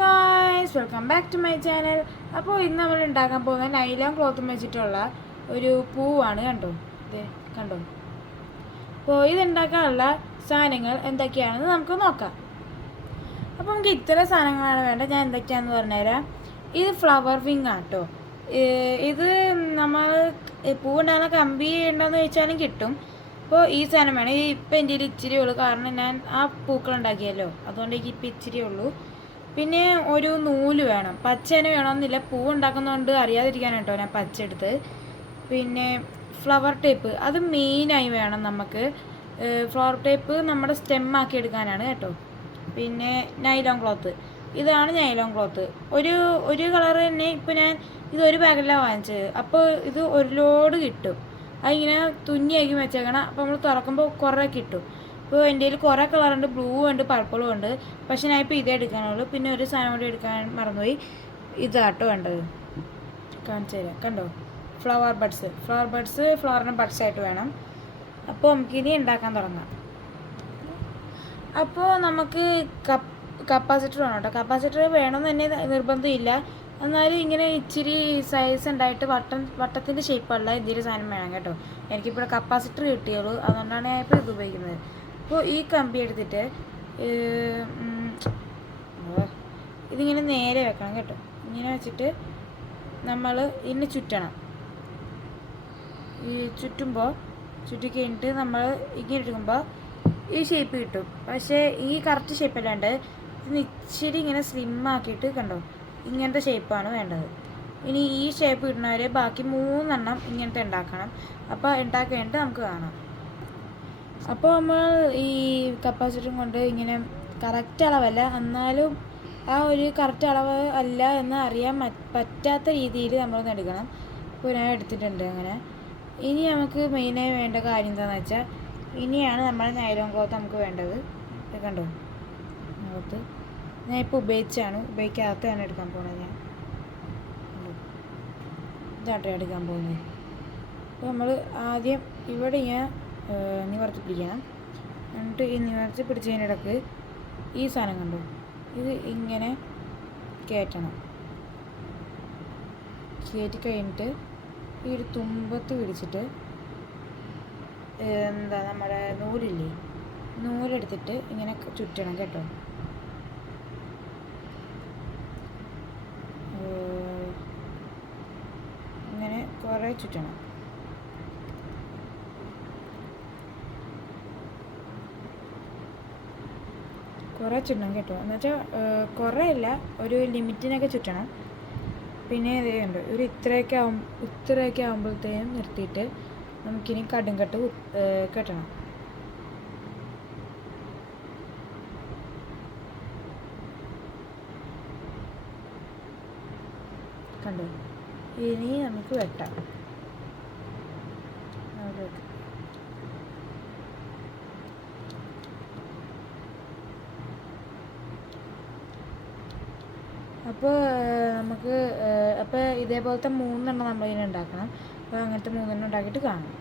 Guys welcome back to my channel. അപ്പോൾ ഇന്ന് നമ്മൾ ഉണ്ടാക്കാൻ പോകുന്ന നൈലോൺ ക്ലോത്തും വെച്ചിട്ടുള്ള ഒരു പൂവാണ്. കണ്ടോ. അപ്പോൾ ഇതുണ്ടാക്കാനുള്ള സാധനങ്ങൾ എന്തൊക്കെയാണെന്ന് നമുക്ക് നോക്കാം. അപ്പോൾ നമുക്ക് ഇത്ര സാധനങ്ങളാണ് വേണ്ടത്. ഞാൻ എന്തൊക്കെയാണെന്ന് പറഞ്ഞുതരാം. ഇത് ഫ്ലവർ വിങ് ആണ് കേട്ടോ. ഇത് നമ്മൾ പൂവുണ്ടാകുന്ന കമ്പി ഉണ്ടോയെന്ന് ചോദിച്ചാലും കിട്ടും. അപ്പോൾ ഈ സാധനം വേണം. ഇപ്പം എൻ്റെ ഇച്ചിരി ഉള്ളൂ, കാരണം ഞാൻ ആ പൂക്കൾ ഉണ്ടാക്കിയല്ലോ, അതുകൊണ്ട് എനിക്ക് ഇപ്പം ഇച്ചിരി ഉള്ളൂ. പിന്നെ ഒരു നൂല് വേണം. പച്ച തന്നെ വേണമെന്നില്ല, പൂവ് ഉണ്ടാക്കുന്നതുകൊണ്ട് അറിയാതിരിക്കാൻ കേട്ടോ ഞാൻ പച്ച എടുത്ത്. പിന്നെ ഫ്ലവർ ടേപ്പ് അത് മെയിനായി വേണം നമുക്ക്. ഫ്ലവർ ടേപ്പ് നമ്മുടെ സ്റ്റെമ്മാക്കി എടുക്കാനാണ് കേട്ടോ. പിന്നെ നൈലോൺ ക്ലോത്ത്, ഇതാണ് നൈലോൺ ക്ലോത്ത്. ഒരു കളർ തന്നെ. ഇപ്പോൾ ഞാൻ ഇത് ഒരു പാക്കറ്റിലാണ് വാങ്ങിച്ചത്. അപ്പോൾ ഇത് ഒരു ലോഡ് കിട്ടും. അതിങ്ങനെ തുന്നിയാക്കി വെച്ചേക്കണം. അപ്പോൾ നമ്മൾ തുറക്കുമ്പോൾ കുറേ കിട്ടും. ഇപ്പോൾ എൻ്റെ കയ്യിൽ കുറേ കളറുണ്ട്, ബ്ലൂ ഉണ്ട്, പർപ്പിളും ഉണ്ട്. പക്ഷെ ഞാൻ ഇപ്പോൾ ഇതേ എടുക്കാനുള്ളൂ. പിന്നെ ഒരു സാധനം കൂടി എടുക്കാൻ മറന്നുപോയി. ഇതാട്ടോ വേണ്ടത്, കാണിച്ചു തരാം. കണ്ടോ, ഫ്ലവർ ബഡ്സ് ഫ്ലവറിന് ബഡ്സായിട്ട് വേണം. അപ്പോൾ നമുക്കിനി ഉണ്ടാക്കാൻ തുടങ്ങാം. അപ്പോൾ നമുക്ക് കപ്പാസിറ്റർ വേണം കേട്ടോ. കപ്പാസിറ്റർ വേണമെന്ന് തന്നെ നിർബന്ധമില്ല, എന്നാലും ഇങ്ങനെ ഇച്ചിരി സൈസ് ഉണ്ടായിട്ട് വട്ടത്തിൻ്റെ ഷേപ്പുള്ള എന്തെങ്കിലും സാധനം വേണം കേട്ടോ. എനിക്കിപ്പോൾ കപ്പാസിറ്റർ കിട്ടിയുള്ളൂ, അതുകൊണ്ടാണ് ഞാൻ ഇപ്പോൾ ഇത് ഉപയോഗിക്കുന്നത്. അപ്പോൾ ഈ കമ്പി എടുത്തിട്ട് ഇതിങ്ങനെ നേരെ വെക്കണം കേട്ടോ. ഇങ്ങനെ വെച്ചിട്ട് നമ്മൾ ഇതിനെ ചുറ്റണം. ഈ ചുറ്റി കഴിഞ്ഞിട്ട് നമ്മൾ ഇങ്ങനെ എടുക്കുമ്പോൾ ഈ ഷേപ്പ് കിട്ടും. പക്ഷേ ഈ കറക്റ്റ് ഷേപ്പ് അല്ലാണ്ട് ഇതിന് ഇച്ചിരി ഇങ്ങനെ സ്ലിം ആക്കിയിട്ട്, കണ്ടോ, ഇങ്ങനത്തെ ഷേപ്പാണ് വേണ്ടത്. ഇനി ഈ ഷേപ്പ് കിട്ടുന്നവരെ ബാക്കി 3 ഇങ്ങനത്തെ ഉണ്ടാക്കണം. അപ്പോൾ ഉണ്ടാക്കി കഴിഞ്ഞിട്ട് നമുക്ക് കാണാം. അപ്പോൾ നമ്മൾ ഈ കപ്പാസിറ്ററും കൊണ്ട് ഇങ്ങനെ കറക്റ്റ് അളവല്ല, എന്നാലും ആ ഒരു കറക്റ്റ് അളവ് അല്ല എന്ന് അറിയാൻ പറ്റാത്ത രീതിയിൽ നമ്മളൊന്ന് എടുക്കണം. ഇപ്പോൾ ഞാൻ എടുത്തിട്ടുണ്ട് അങ്ങനെ. ഇനി നമുക്ക് മെയിനായി വേണ്ട കാര്യം എന്താണെന്ന് വെച്ചാൽ, ഇനിയാണ് നമ്മുടെ നൈലോൺ ക്ലോത്ത് നമുക്ക് വേണ്ടത്. കണ്ടോ, ക്ലോത്ത് ഞാൻ ഇപ്പോൾ ഉപയോഗിക്കാത്തതാണ് എടുക്കാൻ പോകുന്നത്. ഞാൻ ഇതാട്ടോ എടുക്കാൻ പോകുന്നത്. അപ്പോൾ നമ്മൾ ആദ്യം ഇവിടെ ഞാൻ നിവർത്തി പിടിക്കണം. എന്നിട്ട് ഈ നിവർത്തി പിടിച്ചതിനിടക്ക് ഈ സാധനം കണ്ടോ, ഇത് ഇങ്ങനെ കയറ്റണം. കയറ്റി കഴിഞ്ഞിട്ട് ഈ ഒരു തുമ്പത്ത് പിടിച്ചിട്ട് നമ്മുടെ നൂലെടുത്തിട്ട് ഇങ്ങനെ ചുറ്റണം കേട്ടോ. ഇങ്ങനെ കുറേ ചുറ്റണം. കുറേ ചുറ്റണം കേട്ടോ. എന്നുവെച്ചാൽ കുറേ അല്ല, ഒരു ലിമിറ്റിനൊക്കെ ചുറ്റണം. പിന്നെ ഇതുണ്ട്, ഒരു ഇത്രയൊക്കെ ആകുമ്പോഴത്തേനും നിർത്തിയിട്ട് നമുക്കിനി കട്ട് കെട്ടണം. കണ്ടോ, ഇനി നമുക്ക് വെട്ടാം. അപ്പോൾ ഇതേപോലത്തെ 3 നമ്മളിങ്ങനെ ഉണ്ടാക്കണം. അപ്പോൾ അങ്ങനത്തെ 3 ഉണ്ടാക്കിയിട്ട് കാണാം.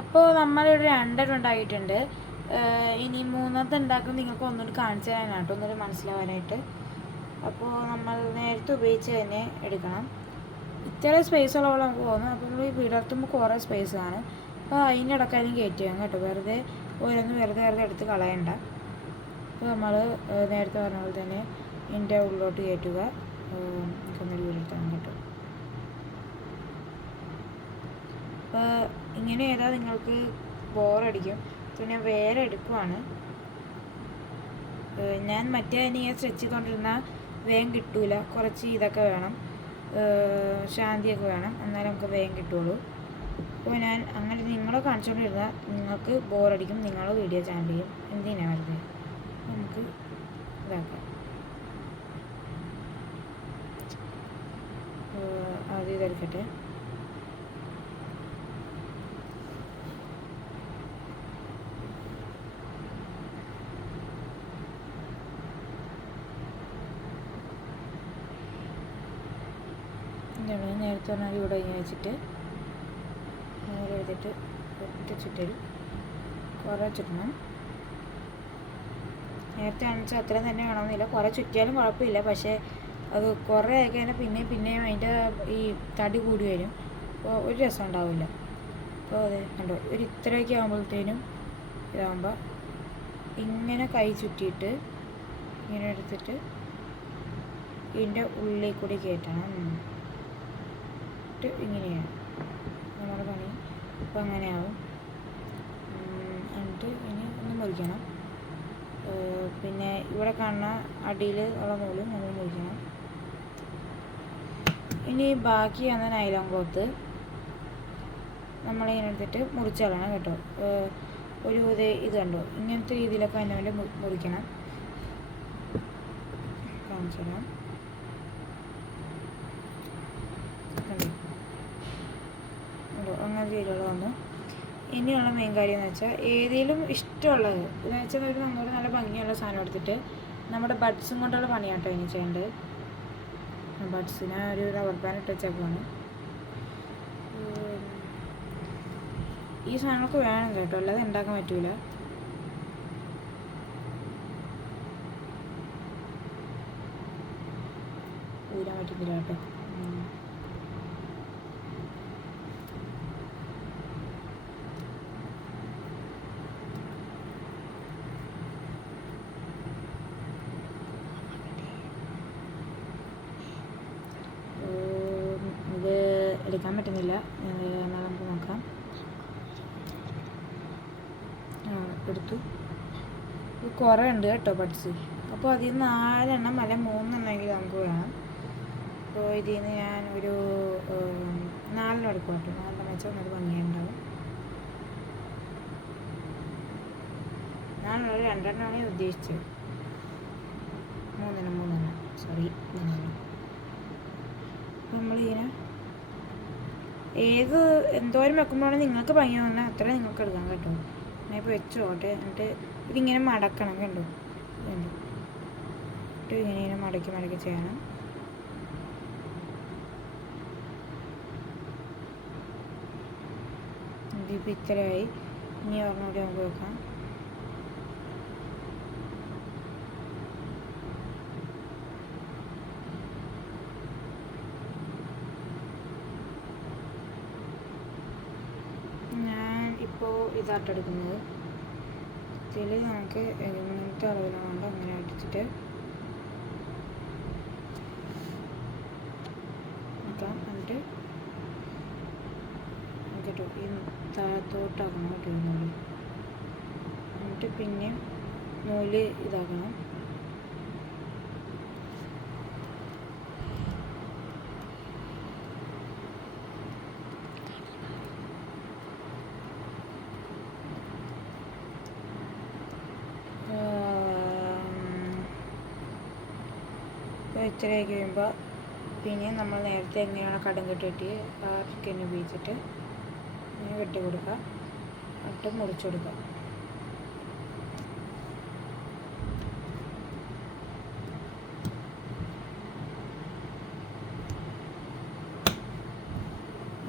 അപ്പോൾ നമ്മളിവിടെ 2 ഉണ്ടാക്കിയിട്ടുണ്ട്. ഇനി 3 ഉണ്ടാക്കുന്നത് നിങ്ങൾക്ക് ഒന്നുകൂടി കാണിച്ചു തരാനായിട്ട്, ഒന്നുകൂടി മനസ്സിലാവാനായിട്ട്. അപ്പോൾ നമ്മൾ നേരത്തെ ഉപയോഗിച്ച് തന്നെ എടുക്കണം. ഇത്ര സ്പേസ് ഉള്ളപോലെ നമുക്ക് തോന്നും. അപ്പോൾ നമ്മൾ ഈ വിടർത്തുമ്പോൾ കുറേ സ്പേസ് കാണും. അപ്പോൾ അതിൻ്റെ ഇടക്കാലും കയറ്റി വേണം കേട്ടോ. വെറുതെ എടുത്ത് കളയണ്ട. അപ്പോൾ നമ്മൾ നേരത്തെ പറഞ്ഞ പോലെ തന്നെ ഇതിൻ്റെ ഉള്ളിലോട്ട് കയറ്റുക. നമുക്കൊന്നൊരു വിടർത്തണം കേട്ടോ. അപ്പോൾ ഇങ്ങനെ ചെയ്താൽ നിങ്ങൾക്ക് ബോറടിക്കും. പിന്നെ വേറെ എടുക്കുവാണ്. ഞാൻ മറ്റേ ഞാൻ സ്ട്രെച്ച് ചെയ്തുകൊണ്ടിരുന്ന വേഗം കിട്ടൂല. കുറച്ച് ഇതൊക്കെ വേണം, ശാന്തിയൊക്കെ വേണം, എന്നാലും നമുക്ക് വേഗം കിട്ടുള്ളൂ. അപ്പോൾ ഞാൻ അങ്ങനെ നിങ്ങളെ കാണിച്ചുകൊണ്ടിരുന്നാൽ നിങ്ങൾക്ക് ബോറടിക്കും, നിങ്ങൾ വീഡിയോ ചാനൽ ചെയ്യും. എന്തിനാണ് വെറുതെ. നമുക്ക് ഇതാക്കാം. ആദ്യം ഇതെടുക്കട്ടെ. നേരത്തെ പറഞ്ഞാൽ ഇവിടെ ഇങ്ങനെ വെച്ചിട്ട് നേരെ എടുത്തിട്ട് ഒറ്റ ചുറ്റൽ കുറേ ചുറ്റണം. നേരത്തെ കാണിച്ചാൽ അത്രയും തന്നെ വേണമെന്നില്ല, കുറേ ചുറ്റിയാലും കുഴപ്പമില്ല. പക്ഷേ അത് കുറേ ആയി കഴിഞ്ഞാൽ പിന്നെയും അതിൻ്റെ ഈ തടി കൂടി വരും. അപ്പോൾ ഒരു രസം ഉണ്ടാവില്ല. അപ്പോൾ അത് കണ്ടോ, ഒരു ഇത്രയൊക്കെ ആകുമ്പോഴത്തേനും ഇതാകുമ്പോൾ ഇങ്ങനെ കൈ ചുറ്റിയിട്ട് ഇങ്ങനെ എടുത്തിട്ട് ഇതിൻ്റെ ഉള്ളിൽ കൂടി കയറ്റണം. ഇങ്ങനെയാണ് നമ്മുടെ പണി. അപ്പോൾ അങ്ങനെയാവും. എന്നിട്ട് ഇനി ഒന്ന് മുറിക്കണം. പിന്നെ ഇവിടെ കാണുന്ന അടിയിൽ ഉള്ള നൂലും നമ്മൾ മുറിക്കണം. ഇനി ബാക്കി വന്ന നൈലോൺ ക്ലോത്ത് നമ്മളിങ്ങനെ എടുത്തിട്ട് മുറിച്ച് കളയണം കേട്ടോ. ഒരു ഇത് കണ്ടോ, ഇങ്ങനത്തെ രീതിയിലൊക്കെ അതിൻ്റെ വേണ്ടി മുറിക്കണം. കാണിച്ചു തരാം. കണ്ടോ, അങ്ങനത്തെ രീതിയിലുള്ള വന്നു. ഇനിയുള്ള മെയിൻ കാര്യം എന്ന് വെച്ചാൽ ഏതെങ്കിലും ഇഷ്ടമുള്ളത് എന്ന് വെച്ചാൽ ഒരു നമ്മുടെ നല്ല ഭംഗിയുള്ള സാധനം എടുത്തിട്ട് നമ്മുടെ ബഡ്സും കൊണ്ടുള്ള പണിയാട്ടോ ഇനി ചെയ്യേണ്ടത്. ബഡ്സിന് ഒരു റബ്ബർ ബാൻഡ് ഇട്ട് വെച്ചേക്കാണ്. ഈ സാധനങ്ങൾക്ക് വേണം കേട്ടോ, അല്ലാതെ ഉണ്ടാക്കാൻ പറ്റൂല. ഊരാൻ പറ്റുന്നില്ല കേട്ടോ. ഇത് എടുക്കാൻ പറ്റുന്നില്ല, എന്നാൽ നമുക്ക് നോക്കാം. എടുത്തു. ഇത് കുറേ ഉണ്ട് കേട്ടോ ബഡ്സ്. അപ്പോൾ അതിൽ നിന്ന് 4 എണ്ണം അല്ല 3 എണ്ണമെങ്കിലും നമുക്ക് വേണം. അപ്പോൾ ഇതിൽ നിന്ന് ഞാൻ ഒരു 4 എടുക്കും കേട്ടോ. 4 വെച്ചാൽ അത് ഭംഗിയുണ്ടാവും. 4 2 എണ്ണമാണ് ഉദ്ദേശിച്ചത്. 3 എണ്ണം സോറി 3 എണ്ണം. നമ്മളിങ്ങനെ എന്തോരം വെക്കുമ്പോഴാണ് നിങ്ങൾക്ക് ഭംഗി തോന്നുന്നത് അത്ര നിങ്ങൾക്ക് എടുക്കാം കേട്ടോ. ഞാൻ ഇപ്പോൾ വെച്ചോട്ടെ. എന്നിട്ട് ഇതിങ്ങനെ മടക്കണം കണ്ടോ, എന്നിട്ട് ഇങ്ങനെ മടക്കി ചെയ്യണം. ഇതിപ്പോൾ ഇത്രയായി. ഇനി ഒരെണ്ണൂടി നമുക്ക് വെക്കാം. ഇപ്പോൾ ഇതാട്ടെടുക്കുന്നത് ഇതിൽ നമുക്ക് ഇങ്ങനത്തെ അളവിലുണ്ട്. അങ്ങനെ അടിച്ചിട്ട് നോക്കാം. എന്നിട്ട് കേട്ടോ ഈ താഴത്തോട്ടാക്കണം കേട്ടോ നൂല്. എന്നിട്ട് പിന്നെ നൂല് ഇതാക്കണം. ഇത്രയൊക്കെ കഴിയുമ്പോൾ പിന്നെ നമ്മൾ നേരത്തെ എങ്ങനെയാണ് കടം കെട്ടിയിട്ട് ആ ചിക്കൻ ഉപയോഗിച്ചിട്ട് ഇങ്ങനെ വെട്ടി കൊടുക്കുക. എന്നിട്ട് മുറിച്ച് കൊടുക്കുക.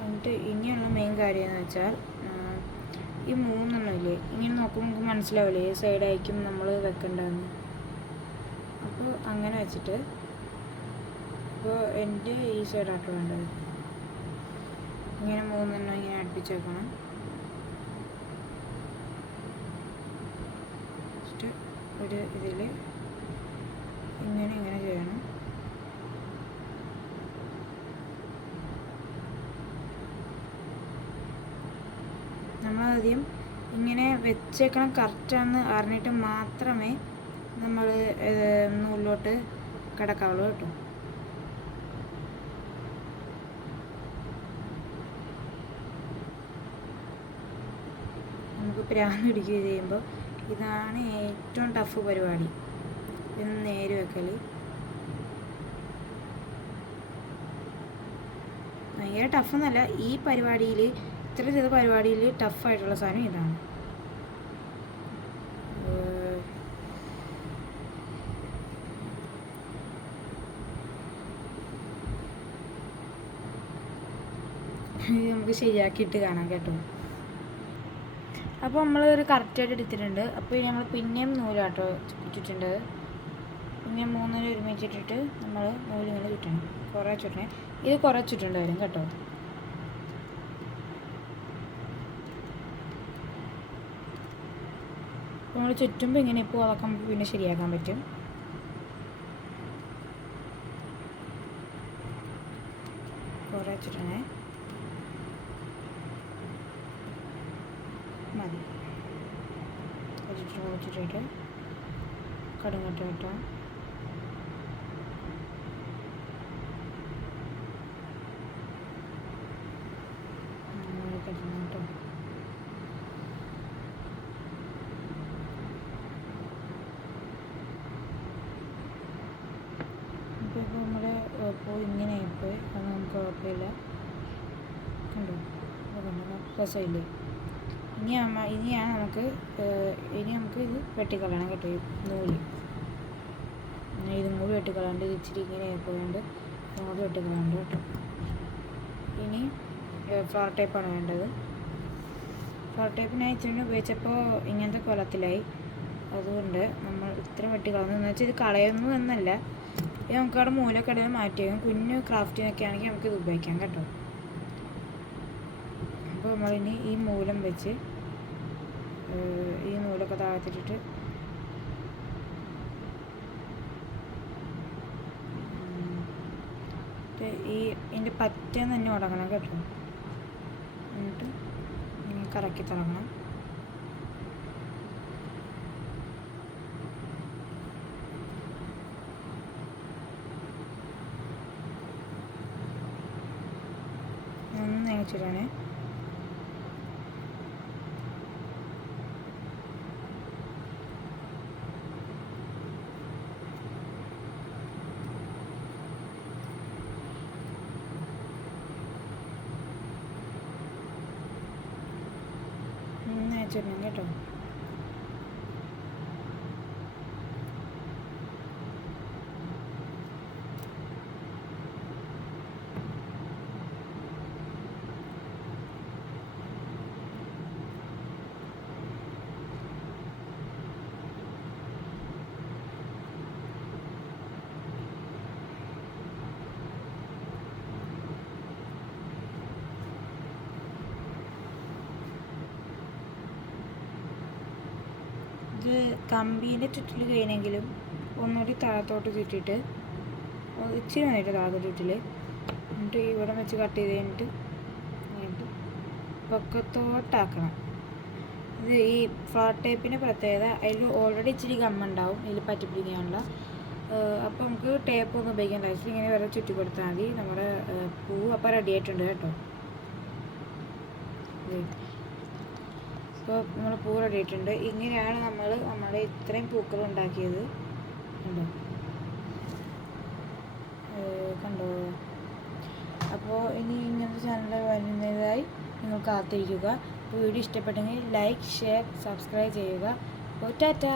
എന്നിട്ട് ഇനിയുള്ള മെയിൻ കാര്യം എന്ന് വെച്ചാൽ ഈ 3 എണ്ണമില്ലേ, ഇങ്ങനെ നോക്കുമ്പോൾ നമുക്ക് മനസ്സിലാവില്ലേ ഈ സൈഡായിരിക്കും നമ്മൾ വെക്കേണ്ടതെന്ന്. അപ്പോൾ അങ്ങനെ വെച്ചിട്ട് ഇപ്പോൾ എൻ്റെ ഈ സൈഡാട്ടോ വേണ്ടത്. ഇങ്ങനെ 3 എണ്ണം ഇങ്ങനെ അടുപ്പിച്ച് വെക്കണം. ജസ്റ്റ് ഒരു ഇതിൽ ഇങ്ങനെ ചെയ്യണം. നമ്മളാദ്യം ഇങ്ങനെ വെച്ചേക്കണം കറക്റ്റാണെന്ന് അറിഞ്ഞിട്ട് മാത്രമേ നമ്മൾ നൂലിലോട്ട് കിടക്കാവുള്ളൂ കേട്ടോ. നമുക്ക് പ്രാന്ത് പിടിക്കുകയും ചെയ്യുമ്പോൾ ഇതാണ് ഏറ്റവും ടഫ് പരിപാടി. ഇന്ന് നേര് വെക്കൽ ഭയങ്കര ടഫെന്നല്ല, ഈ പരിപാടിയിൽ ഇത്ര ചെറിയ പരിപാടിയിൽ ടഫായിട്ടുള്ള സാധനം ഇതാണ്. നമുക്ക് ശരിയാക്കിയിട്ട് കാണാം കേട്ടോ. അപ്പോൾ നമ്മൾ ഒരു കറക്റ്റായിട്ട് എടുത്തിട്ടുണ്ട്. അപ്പോൾ നമ്മൾ പിന്നെയും നൂലാട്ടോ ചുറ്റിട്ടുണ്ട്. പിന്നെ 3 ഒരുമിച്ചിട്ടിട്ട് നമ്മൾ നൂലിങ്ങനെ ചുറ്റണം. കുറേ ചുറ്റണേ. ഇത് കുറേ ചുറ്റേണ്ടി വരും കേട്ടോ. നമ്മൾ ചുറ്റുമ്പോൾ ഇങ്ങനെ ഇപ്പോൾ അതൊക്കെ നമുക്ക് പിന്നെ ശരിയാക്കാൻ പറ്റും. കുറേ ചുറ്റണേ മതി. ചുറ്റിട്ട് കടുങ്ങട്ട കേട്ടോ. കേട്ടോ ഇപ്പോൾ നമ്മുടെ ഇപ്പോൾ ഇങ്ങനെ ആയിപ്പോയി. അത് നമുക്ക് കുഴപ്പമില്ല. കണ്ടോ രസമില്ലേ? ഇനിയാണ് നമുക്ക് ഇത് വെട്ടിക്കളയണം കേട്ടോ. ഈ നൂല് ഇതും കൂടി വെട്ടിക്കളയാണ്ട് ഇച്ചിരി ഇങ്ങനെ ആയിപ്പോയുണ്ട്. ഇതും വെട്ടിക്കളയാണ്ട് കേട്ടോ. ഇനി ഫ്ലവർ ടേപ്പാണ് വേണ്ടത്. ഫ്ലവർ ടേപ്പിനായി ഇച്ചിരി ഉപയോഗിച്ചപ്പോൾ ഇങ്ങനത്തെ കൊലത്തിലായി. അതുകൊണ്ട് നമ്മൾ ഇത്ര വെട്ടിക്കളഞ്ഞെന്ന് വെച്ചാൽ ഇത് കളയുന്നു എന്നല്ല, ഇത് നമുക്ക് അവിടെ മൂലക്കടയിൽ മാറ്റി വയ്ക്കാം. കുഞ്ഞു ക്രാഫ്റ്റിനൊക്കെ ആണെങ്കിൽ നമുക്കിത് ഉപയോഗിക്കാം കേട്ടോ. അപ്പോൾ നമ്മളിനി ഈ മൂലം വെച്ച് ഈ നൂലൊക്കെ താഴ്ത്തിട്ടിട്ട് ഇതിൻ്റെ പറ്റം തന്നെ ഉടങ്ങണം കേട്ടോ. എന്നിട്ട് കറക്കി തുടങ്ങണം. നന്നായി വെച്ചിട്ടാണ്. വെച്ചിടണം കേട്ടോ. ഇത് കമ്പീൻ്റെ ചുറ്റിൽ കഴിയണമെങ്കിലും ഒന്നുകൂടി താഴത്തോട്ട് ചുറ്റിയിട്ട് ഇച്ചിരി വേണ്ടിയിട്ട് താഴത്തോട്ട് ചുറ്റിൽ എന്നിട്ട് ഇവിടെ വെച്ച് കട്ട് ചെയ്ത് കഴിഞ്ഞിട്ട് പൊക്കത്തോട്ടാക്കണം. ഇത് ഈ ഫ്ലവർ ടേപ്പിൻ്റെ പ്രത്യേകത, അതിൽ ഓൾറെഡി ഇച്ചിരി ഗമ്മുണ്ടാവും ഇതിൽ പറ്റിപ്പിടിക്കാനുള്ള. അപ്പോൾ നമുക്ക് ടേപ്പ് ഒന്നും ഉപയോഗിക്കേണ്ട ആവശ്യം. ഇങ്ങനെ വേറെ ചുറ്റി കൊടുത്താൽ മതി. നമ്മുടെ പൂ അപ്പോൾ റെഡി ആയിട്ടുണ്ട് കേട്ടോ. ഇപ്പോൾ നമ്മൾ പൂ റെഡി ആയിട്ടുണ്ട്. ഇങ്ങനെയാണ് നമ്മുടെ ഇത്രയും പൂക്കൾ ഉണ്ടാക്കിയത്. കണ്ടോ? അപ്പോൾ ഇനി ഇങ്ങനത്തെ ചാനൽ വരുന്നതായി നിങ്ങൾ കാത്തിരിക്കുക. വീഡിയോ ഇഷ്ടപ്പെട്ടെങ്കിൽ ലൈക്ക്, ഷെയർ, സബ്സ്ക്രൈബ് ചെയ്യുക. അപ്പോൾ ടാറ്റാ.